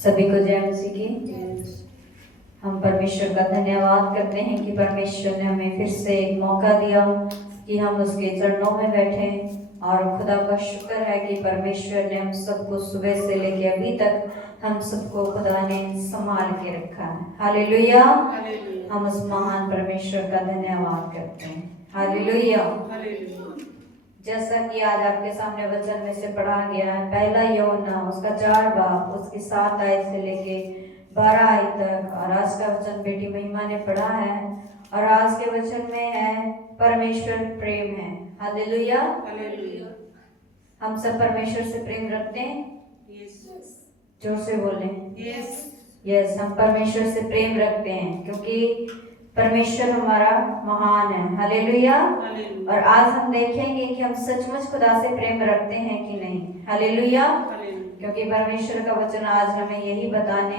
सभी को जय मसीह की। हम परमेश्वर का धन्यवाद करते हैं कि परमेश्वर ने हमें फिर से एक मौका दिया कि हम उसके चरणों में बैठें। और खुदा का शुक्र है कि परमेश्वर ने हम सबको सुबह से लेके अभी तक हम सबको खुदा ने संभाल के रखा है। हालेलुया। हम उस महान परमेश्वर का धन्यवाद करते हैं। हालेलुया। जैसा कि आज आपके सामने वचन में से पढ़ा गया है, पहला यूहन्ना उसका 4 बाब उसकी 7 आयत से लेके 12 आयत तक। और आज का वचन बेटी महिमा ने पढ़ा है। और आज के वचन में है परमेश्वर प्रेम है। हालेलुया। हम सब परमेश्वर से प्रेम रखते हैं। जोर से बोलें। यस, हम परमेश्वर से प्रेम रखते हैं क्योंकि परमेश्वर हमारा महान है। हालेलुया। और आज हम देखेंगे कि हम सचमुच खुदा से प्रेम रखते हैं कि नहीं। हालेलुया। क्योंकि परमेश्वर का वचन आज हमें यही बताने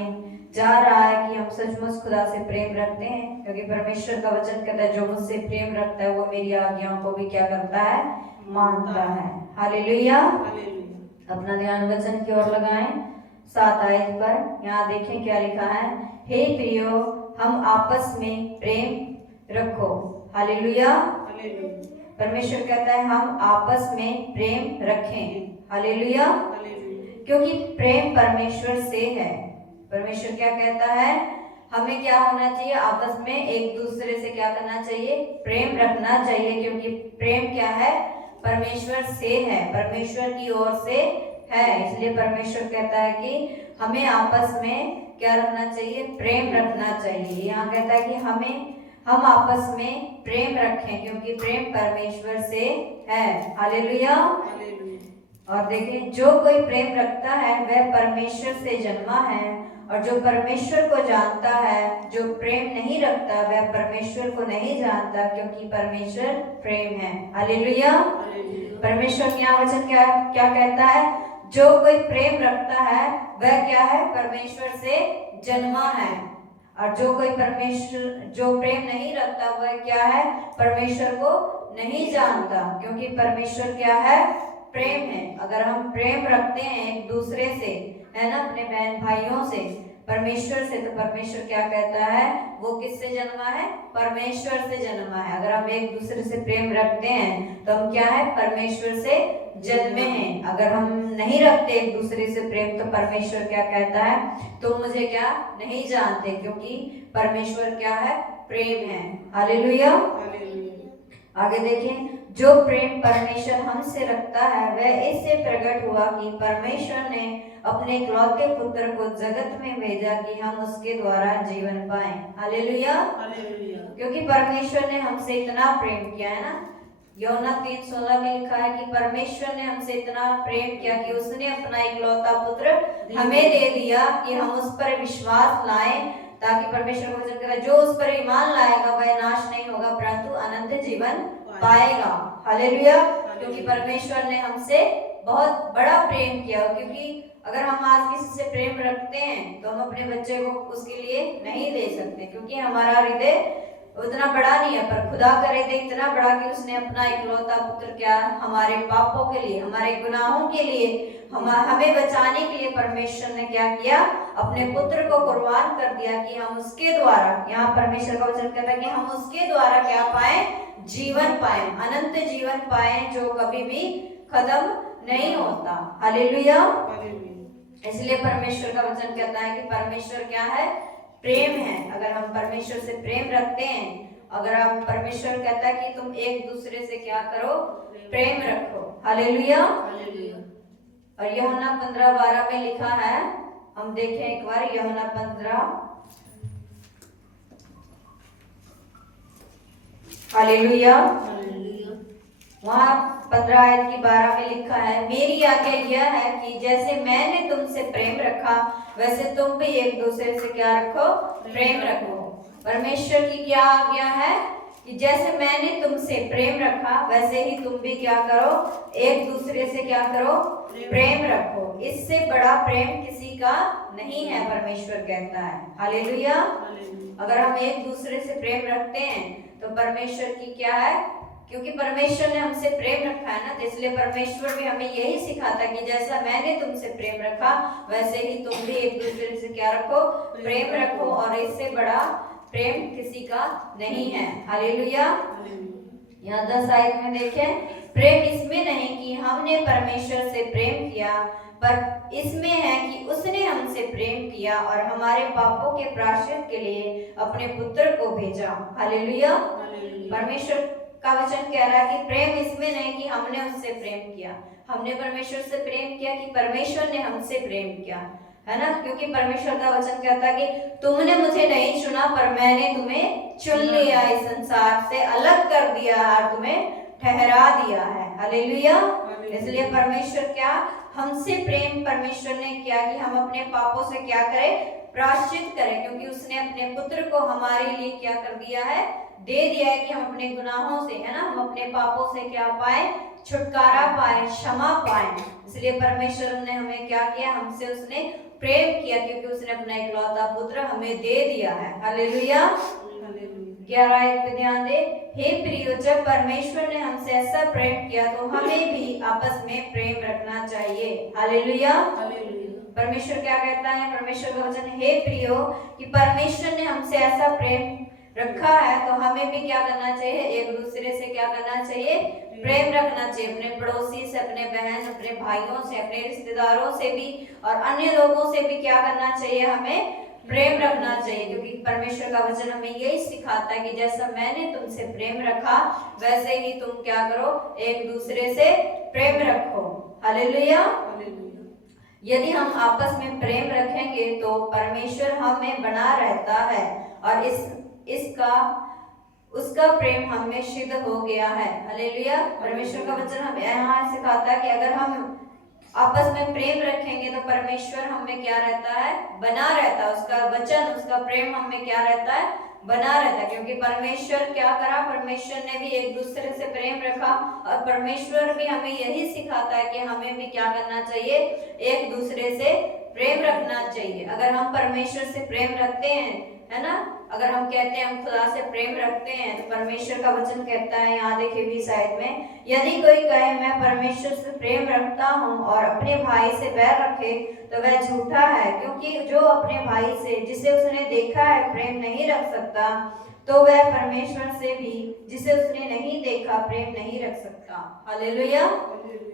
जा रहा है कि हम सचमुच खुदा से प्रेम रखते हैं। क्योंकि परमेश्वर का वचन कहता है जो मुझसे प्रेम रखता है वो मेरी आज्ञाओं को भी क्या करता है, मानता है। हालेलुया। अपना ध्यान वचन की ओर लगाएं। 7 आयत पर यहाँ देखें क्या लिखा है। हे प्रियो, हम आपस में प्रेम रखो। हालेलुया। परमेश्वर कहता है हम आपस में प्रेम रखें। हालेलुया। क्योंकि प्रेम परमेश्वर से है। परमेश्वर क्या कहता है, हमें क्या होना चाहिए, आपस में एक दूसरे से क्या करना चाहिए, प्रेम रखना चाहिए। क्योंकि प्रेम क्या है, परमेश्वर से है, परमेश्वर की ओर से है। इसलिए परमेश्वर कहता है कि हमें आपस में क्या रखना चाहिए, प्रेम रखना चाहिए। यहाँ कहता है कि हम आपस में प्रेम रखें क्योंकि प्रेम परमेश्वर से है। हालेलुया। और देखें जो कोई प्रेम रखता है वह परमेश्वर से जन्मा है और जो परमेश्वर को जानता है। जो प्रेम नहीं रखता वह परमेश्वर को नहीं जानता क्योंकि परमेश्वर प्रेम है। हालेलुया। परमेश्वर की यहाँ वचन क्या क्या कहता है, जो कोई प्रेम रखता है वह क्या है, परमेश्वर से जन्मा है। और जो कोई जो प्रेम नहीं रखता वह क्या है, परमेश्वर को नहीं जानता क्योंकि परमेश्वर क्या है, प्रेम है। अगर हम प्रेम रखते हैं एक दूसरे से, है ना, अपने बहन भाइयों से, परमेश्वर से, तो परमेश्वर क्या कहता है, वो किससे जन्मा है, परमेश्वर से जन्मा है। अगर हम एक दूसरे से प्रेम रखते हैं तो हम क्या है, परमेश्वर से जन्मे हैं। अगर हम नहीं रखते एक दूसरे से प्रेम तो परमेश्वर क्या कहता है, तुम मुझे क्या नहीं जानते क्योंकि परमेश्वर क्या है, प्रेम है। हालेलुया। आगे देखें, जो प्रेम परमेश्वर हमसे रखता है वह इससे प्रकट हुआ कि परमेश्वर ने अपने इकलौते पुत्र को जगत में भेजा कि हम उसके द्वारा जीवन पाएं। हालेलुया। क्योंकि परमेश्वर ने हमसे इतना प्रेम किया है ना। यूहन्ना 3:16 में लिखा है कि परमेश्वर ने हमसे इतना प्रेम किया कि उसने अपना इकलौता पुत्र हमें दे दिया कि हम उस पर विश्वास लाएं, ताकि परमेश्वर को वचन कहता है जो उस पर ईमान लाएगा वह नाश नहीं होगा परंतु अनंत जीवन पाएगा। हालेलुया। क्योंकि परमेश्वर ने हमसे बहुत बड़ा प्रेम किया। क्योंकि अगर हम आज किसी से प्रेम रखते हैं तो हम अपने बच्चे को उसके लिए नहीं दे सकते क्योंकि हमारा हृदय उतना बड़ा नहीं है। पर खुदा का हृदय इतना बड़ा कि उसने अपना इकलौता पुत्र क्या, हमारे पापों के लिए, हमारे गुनाहों के लिए, हमें बचाने के लिए परमेश्वर ने क्या किया, अपने पुत्र को कुर्बान कर दिया कि हम उसके द्वारा, यहाँ परमेश्वर का वचन कहता है कि हम उसके द्वारा क्या पाए, जीवन पाए, अनंत जीवन पाए जो कभी भी खत्म नहीं होता। हालेलुया। इसलिए परमेश्वर का वचन कहता है कि परमेश्वर क्या है, प्रेम है। अगर हम परमेश्वर से प्रेम रखते हैं, अगर आप, परमेश्वर कहता है कि तुम एक दूसरे से क्या करो, प्रेम रखो। हालेलुया। और यूहन्ना 15:12 में लिखा है, हम देखें एक बार यूहन्ना 15। हालेलुया। वहाँ 15 आयत की 12 में लिखा है, मेरी आज्ञा यह है कि जैसे मैंने तुमसे प्रेम रखा वैसे तुम भी एक दूसरे से क्या रखो, प्रेम रखो। परमेश्वर की क्या आज्ञा है कि जैसे मैंने तुमसे प्रेम रखा वैसे ही तुम भी क्या करो, एक दूसरे से क्या करो, प्रेम रखो। इससे बड़ा प्रेम किसी का नहीं है, परमेश्वर कहता है। हालेलुया। अगर हम एक दूसरे से प्रेम रखते हैं तो परमेश्वर की क्या है, क्योंकि परमेश्वर ने हमसे प्रेम रखा है ना, तो इसलिए परमेश्वर भी हमें यही सिखाता कि जैसा मैंने तुमसे प्रेम रखा वैसे ही तुम भी एक दूसरे से क्या रखो, प्रेम रखो, और इससे बड़ा प्रेम किसी का नहीं है। हालेलुया। यहाँ 10 आयत में देखें, प्रेम इसमें नहीं कि हमने परमेश्वर से प्रेम किया, पर इसमें है कि उसने हमसे प्रेम किया और हमारे पापों के प्रायश्चित के लिए अपने पुत्र को भेजा। हालेलुया। परमेश्वर का वचन कह रहा है कि प्रेम इसमें नहीं कि हमने उससे प्रेम किया, हमने परमेश्वर से प्रेम किया कि परमेश्वर ने हमसे प्रेम किया, है ना। क्योंकि परमेश्वर का वचन कहता है कि तुमने मुझे नहीं चुना पर मैंने तुम्हें चुन लिया, इस संसार से अलग कर दिया और तुम्हें ठहरा दिया है। हालेलुया। इसलिए परमेश्वर क्या हमसे प्रेम परमेश्वर ने किया कि हम अपने पापों से क्या करें, प्रायश्चित करें, क्योंकि उसने अपने पुत्र को हमारे लिए क्या कर दिया है, दे दिया है कि हम अपने गुनाहों से, है ना, हम अपने पापों से क्या पाए, छुटकारा पाए, क्षमा पाए। इसलिए परमेश्वर ने हमें क्या किया, हमसे उसने प्रेम किया क्योंकि उसने अपना इकलौता पुत्र हमें दे दिया है। हालेलुया। 11 पे ध्यान दे, हे प्रियो, जब परमेश्वर ने हमसे ऐसा प्रेम किया तो हमें भी आपस में प्रेम रखना चाहिए। हालेलुया। परमेश्वर क्या कहता है, परमेश्वर का वचन, हे प्रियो, कि परमेश्वर ने हमसे ऐसा प्रेम रखा है तो हमें भी क्या करना चाहिए, एक दूसरे से क्या करना चाहिए, प्रेम रखना चाहिए। अपने पड़ोसी से, अपने बहन, अपने भाइयों से, अपने रिश्तेदारों से भी और अन्य लोगों से भी क्या करना चाहिए, हमें प्रेम रखना चाहिए। क्योंकि परमेश्वर का वचन हमें यही सिखाता है कि जैसा मैंने तुमसे प्रेम रखा वैसे ही तुम क्या करो, एक दूसरे से प्रेम रखो। हालेलुया। यदि हम आपस में प्रेम रखेंगे तो परमेश्वर हमें बना रहता है और इसका उसका प्रेम हमें सिद्ध हो गया है। हालेलुया। परमेश्वर का वचन हमें यहाँ सिखाता है कि अगर हम आपस में प्रेम रखेंगे तो परमेश्वर हमें क्या रहता है, बना रहता है। उसका वचन, उसका प्रेम हमें क्या रहता है, बना रहता है। क्योंकि परमेश्वर क्या करा, परमेश्वर ने भी एक दूसरे से प्रेम रखा और परमेश्वर भी हमें यही सिखाता है कि हमें भी क्या करना चाहिए, एक दूसरे से प्रेम रखना चाहिए। अगर हम परमेश्वर से प्रेम रखते हैं, है ना, अगर हम कहते हैं हम खुदा से प्रेम रखते हैं तो परमेश्वर का वचन कहता है, यहाँ देखिए 20 आयत में, यदि कोई कहे मैं परमेश्वर से प्रेम रखता हूँ और अपने भाई से बैर रखे तो वह झूठा है, क्योंकि जो अपने भाई से जिसे उसने देखा है प्रेम नहीं रख सकता तो वह परमेश्वर से भी जिसे उसने नहीं देखा प्रेम नहीं रख सकता। हालेलुया।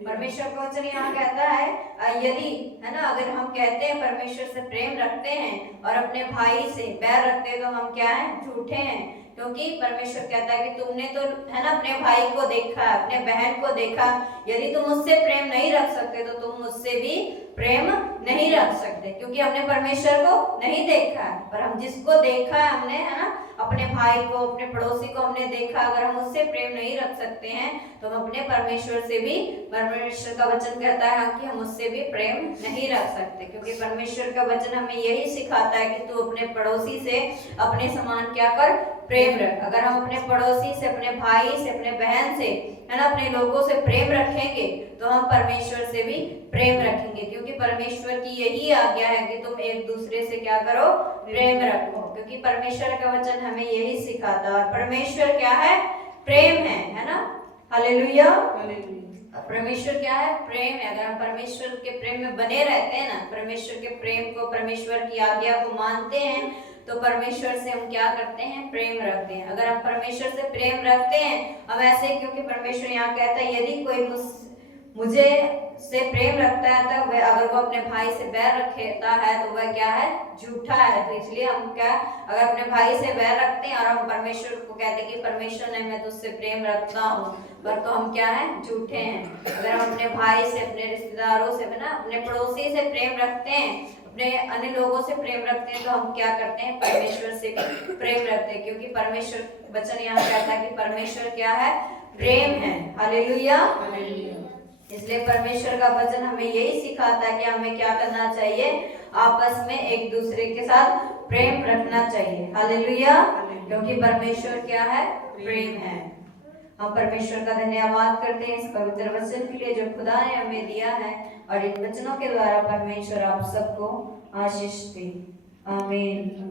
परमेश्वर का वचन यहाँ कहता है यदि, है ना, अगर हम कहते हैं परमेश्वर से प्रेम रखते हैं और अपने भाई से बैर रखते हैं तो हम क्या हैं, झूठे हैं। क्योंकि परमेश्वर कहता है कि तुमने तो, है ना, अपने भाई को देखा, अपने बहन को देखा, यदि तुम उससे प्रेम नहीं रख सकते तो तुम मुझसे भी प्रेम नहीं रख सकते। क्योंकि हमने परमेश्वर को नहीं देखा है, पर हम जिसको देखा है हमने, है ना, अपने भाई को, अपने पड़ोसी को हमने देखा, अगर हम उससे प्रेम नहीं रख सकते हैं तो हम अपने परमेश्वर से भी, परमेश्वर का वचन कहता है कि हम उससे भी प्रेम नहीं रख सकते। क्योंकि परमेश्वर का वचन हमें यही सिखाता है कि तू अपने पड़ोसी से अपने समान क्या कर, प्रेम रख। अगर हम अपने पड़ोसी से, अपने भाई से, अपने बहन से, है ना, अपने लोगों से प्रेम रखेंगे तो हम परमेश्वर से भी प्रेम रखेंगे। क्योंकि परमेश्वर की यही आज्ञा है कि तुम एक दूसरे से क्या करो, प्रेम रखो। क्योंकि परमेश्वर का वचन हमें यही सिखाता है और परमेश्वर क्या है, प्रेम है ना। हालेलुया। परमेश्वर क्या है, प्रेम है। अगर हम परमेश्वर के प्रेम में बने रहते हैं ना, परमेश्वर के प्रेम को, परमेश्वर की आज्ञा को मानते हैं तो परमेश्वर से हम क्या करते हैं, प्रेम रखते हैं। अगर हम परमेश्वर से प्रेम रखते हैं हम ऐसे, क्योंकि परमेश्वर यहाँ कहता है यदि कोई मुझे से प्रेम रखता है तो वह, अगर वो अपने भाई से बैर रखता है तो वह क्या है, झूठा है। तो इसलिए हम क्या, अगर अपने भाई से बैर रखते हैं और हम परमेश्वर को कहते हैं कि परमेश्वर ने मैं तुझसे प्रेम रखता हूँ, पर तो हम क्या है, झूठे हैं। अगर हम अपने भाई से, अपने रिश्तेदारों से, ना, अपने पड़ोसी से प्रेम रखते हैं, अपने अन्य लोगों से प्रेम रखते हैं तो हम क्या करते हैं, परमेश्वर से प्रेम रखते हैं। क्योंकि परमेश्वर वचन यहाँ कहता है कि परमेश्वर क्या है, प्रेम है। हालेलुया। इसलिए परमेश्वर का वचन हमें यही सिखाता है कि हमें क्या करना चाहिए, आपस में एक दूसरे के साथ प्रेम रखना चाहिए। हालेलुया। क्योंकि परमेश्वर क्या है, प्रेम है। हम परमेश्वर का धन्यवाद करते हैं इस पवित्र वचन के लिए जो खुदा ने हमें दिया है, और इन वचनों के द्वारा परमेश्वर आप सबको आशीष दे। आमीन।